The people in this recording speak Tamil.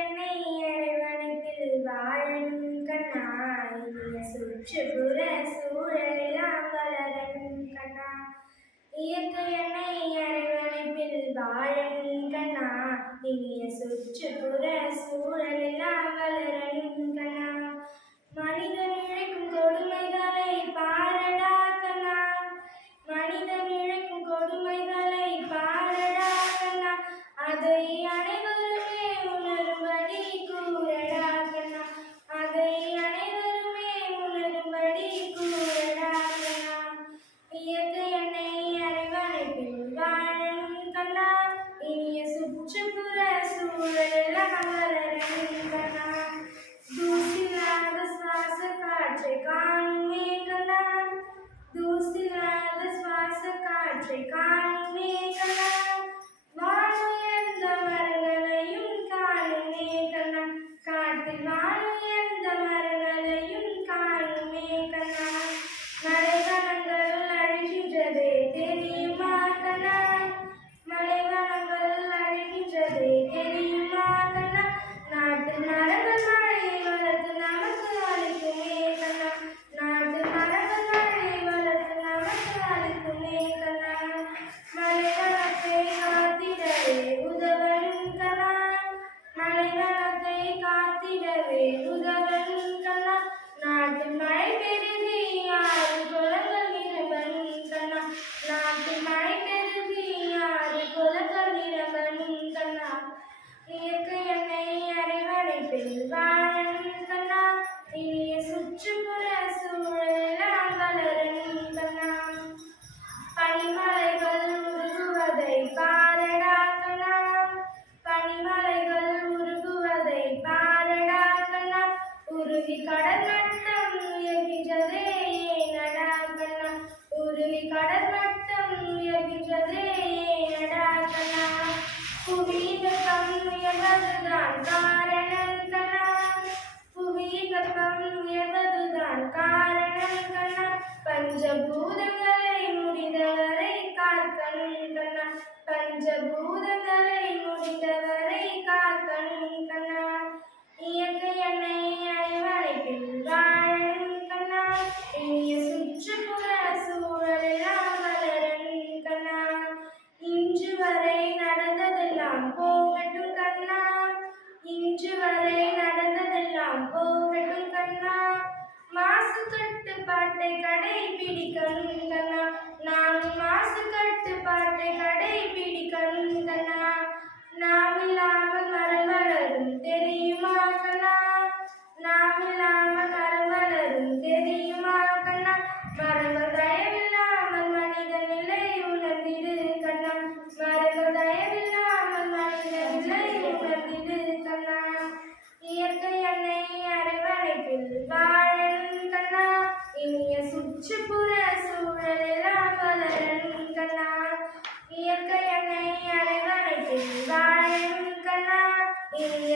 என்னை அரவணைப்பில் வாழும் கண்ணா, இனிய சுற்றுப்புற சூழலெல்லாம் வளரும் கண்ணா. இயற்கை என்னை அரவணைப்பில் வாழும் கண்ணா, இனிய சுற்றுப்புற சூழலெல்லாம் வளரும் கண்ணா. மனிதன் இழைக்கும் கொடுமைகளை பாரடா கண்ணா, மனிதன் இழைக்கும் கொடுமைகளை பாரடா கண்ணா, அதை அனைவருமே உணரும்படி கூறடா கண்ணா, அதை அனைவருமே உணரும்படி கூறடா கண்ணா. இயற்கை என்னை அரவணைப்பில் வாழும் கண்ணா, இனிய சுற்றுப்புற சூழலெல்லாம் வளரும் கண்ணா. தூசில்லாத சுவாச காற்றை காணுமே கண்ணா, தூசில்லாத சுவாச காற்றை காணுமே கண்ணா. வானுயர்ந்த மரங்களையும் காணுமே கண்ணா, காட்டில் வானுயர்ந்த மரங்களையும் காணுமே கண்ணா. மலைவனங்கள் அழிகின்றதே தெரியுமா கண்ணா, மலைவனங்கள் அழிகின்றதே தெரியுமா கண்ணா. நாட்டு மரங்கள் மழையை வளர்த்து நமக்கு அளிக்குமே கண்ணா, நாட்டு மரங்கள் மழையை வளர்த்து நமக்கு அளிக்குமே கண்ணா. மலைவனத்தை காத்திடவே உதவணும் கண்ணா, மலைவனத்தை காத்திடவே உதவணும் கண்ணா. நாட்டு மழை பெருகி ஆறு குளங்கள் நிரம்பணும் கண்ணா, நாட்டு மழை பெருகி ஆறு குளங்கள் நிரம்பணும் கண்ணா. இயற்கை என்னை அரவணைப்பில் வாழும் கண்ணா, இனிய சுற்றுப்புற சூழலெல்லாம் வளரும் கண்ணா. பனிமலைகள் உருகுவதை பாரடா கண்ணா, பனிமலைகள் உருகுவதை பாரடா கண்ணா. உருகி கடல் மட்டம் உயர்கின்றதே ஏனடா கண்ணா, உருகி கடல் மட்டம் உயர்கின்றதே ஏனடா கண்ணா. புவியின் வெப்பம் உயர்வதுதான் காரணம் கண்ணா, புவியின் வெப்பம் உயர்வதுதான் காரணம் கண்ணா. பஞ்சபூதங்களை முடிந்தவரை காக்கணும் கண்ணா, பஞ்சபூதங்களை முடிந்தவரை காக்கணும் கண்ணா. இயற்கை என்னை அரவணைப்பில் வாழும் கண்ணா, இனிய சுற்றுப்புற சூழலெல்லாம் வளரும் கண்ணா. இன்று வரை நடந்ததெல்லாம் போகட்டும் கண்ணா, இன்று வரை நடந்ததெல்லாம் போகட்டும் கண்ணா. மாசு கட்டுப்பாட்டை கடைபிடிக்கணும் கண்ணா, நாம் மாசு கட்டுப்பாட்டை கடைபிடிக்கணும் கண்ணா. நாம் இல்லாமல் மரம் வளரும் தெரியுமா கண்ணா, நாம் இல்லாமல் மரம் வளரும் தெரியுமா கண்ணா. மரங்கள் தயவில்லாமல் மனித நிலை உணர்ந்திடு கண்ணா, மரங்கள் தயவில்லாமல் மனித நிலை உணர்ந்திடு கண்ணா. இயற்கை என்னை அரவணைப்பில் வாழும் கண்ணா, இனிய சுற்றுப்புற சூழலெல்லாம் வளரும் கண்ணா. இயற்கை என்னை அரவணைப்பில் வாழும் கண்ணா, இனிய